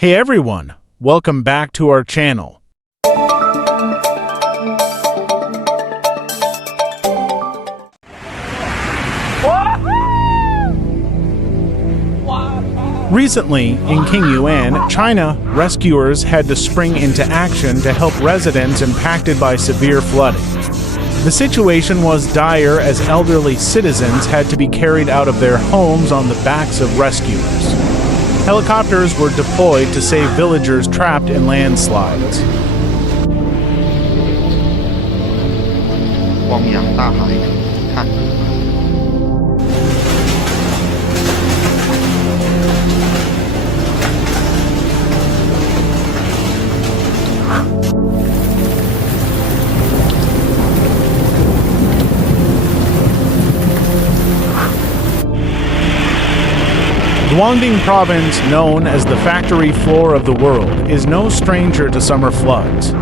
Hey everyone, welcome back to our channel. Recently, in Qingyuan, China, rescuers had to spring into action to help residents impacted by severe flooding. The situation was dire as elderly citizens had to be carried out of their homes on the backs of rescuers. Helicopters were deployed to save villagers trapped in landslides. 汪洋大海，看。 Guangdong province, known as the factory floor of the world, is no stranger to summer floods.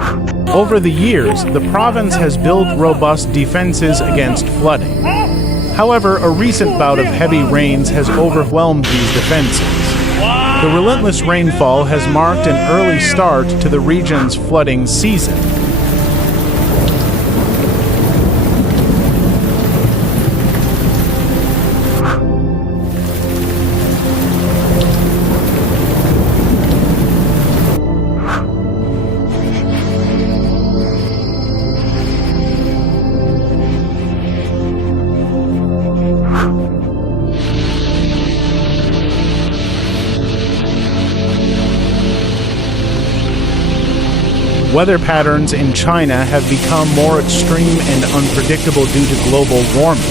Over the years, the province has built robust defenses against flooding. However, a recent bout of heavy rains has overwhelmed these defenses. The relentless rainfall has marked an early start to the region's flooding season. Weather patterns in China have become more extreme and unpredictable due to global warming.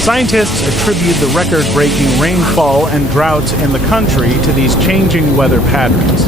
Scientists attribute the record-breaking rainfall and droughts in the country to these changing weather patterns.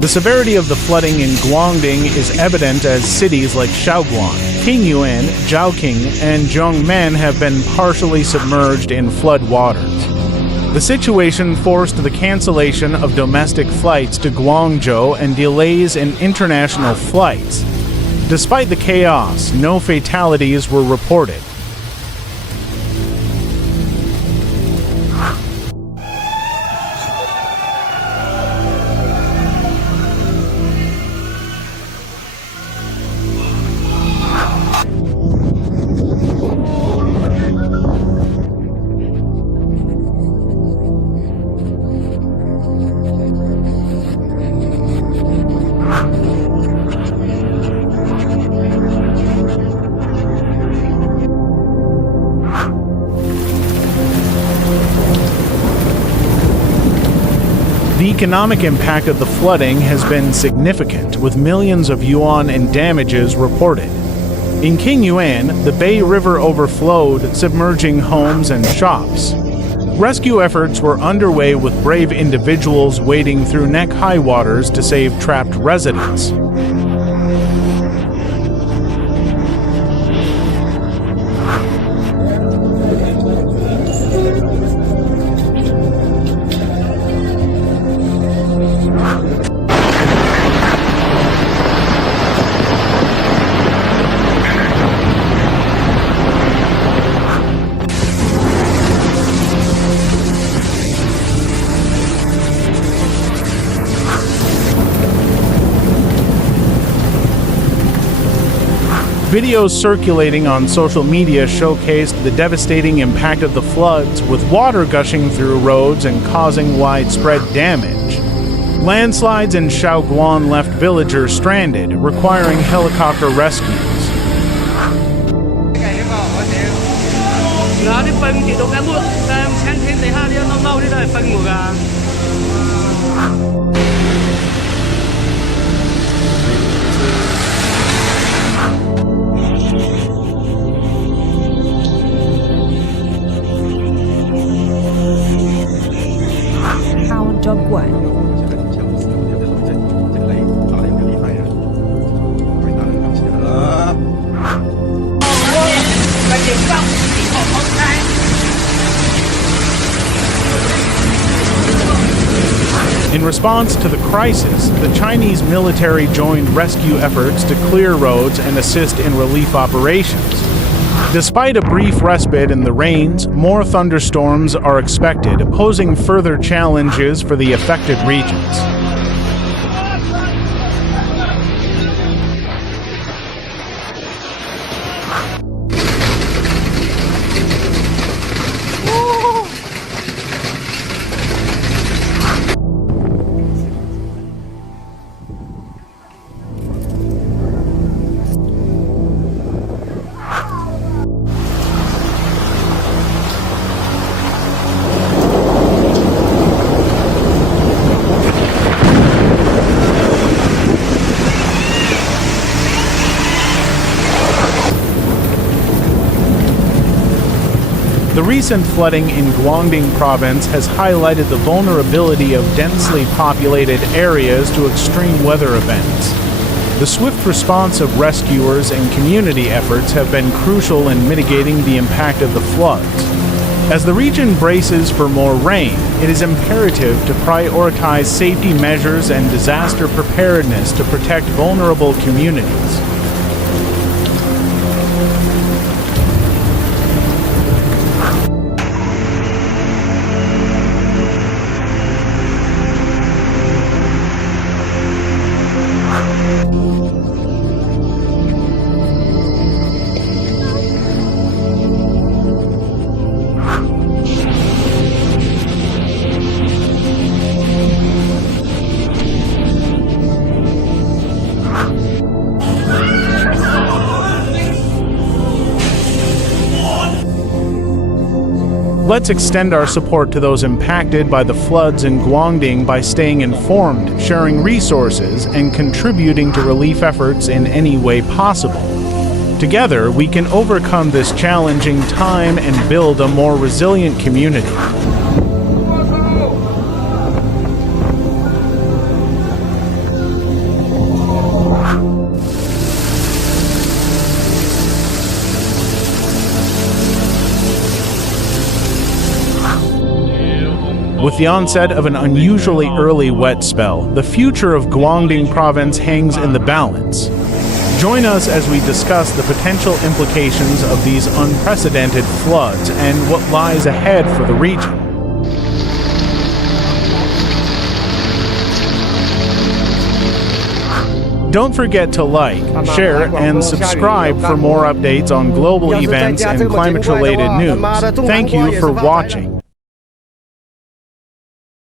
The severity of the flooding in Guangdong is evident as cities like Shaoguan, Qingyuan, Zhaoqing, and Jiangmen have been partially submerged in flood waters. The situation forced the cancellation of domestic flights to Guangzhou and delays in international flights. Despite the chaos, no fatalities were reported. The economic impact of the flooding has been significant, with millions of yuan in damages reported. In Qingyuan, the Bay River overflowed, submerging homes and shops. Rescue efforts were underway with brave individuals wading through neck-high waters to save trapped residents. Videos circulating on social media showcased the devastating impact of the floods, with water gushing through roads and causing widespread damage. Landslides in Shaoguan left villagers stranded, requiring helicopter rescues. Zhaoqing. 这个里打的有点厉害呀，回答的感觉。In response to the crisis, the Chinese military joined rescue efforts to clear roads and assist in relief operations. Despite a brief respite in the rains, more thunderstorms are expected, posing further challenges for the affected regions. The recent flooding in Guangdong province has highlighted the vulnerability of densely populated areas to extreme weather events. The swift response of rescuers and community efforts have been crucial in mitigating the impact of the floods. As the region braces for more rain, it is imperative to prioritize safety measures and disaster preparedness to protect vulnerable communities. Let's extend our support to those impacted by the floods in Guangdong by staying informed, sharing resources, and contributing to relief efforts in any way possible. Together, we can overcome this challenging time and build a more resilient community. With the onset of an unusually early wet spell, the future of Guangdong province hangs in the balance. Join us as we discuss the potential implications of these unprecedented floods and what lies ahead for the region. Don't forget to like, share, and subscribe for more updates on global events and climate-related news. Thank you for watching.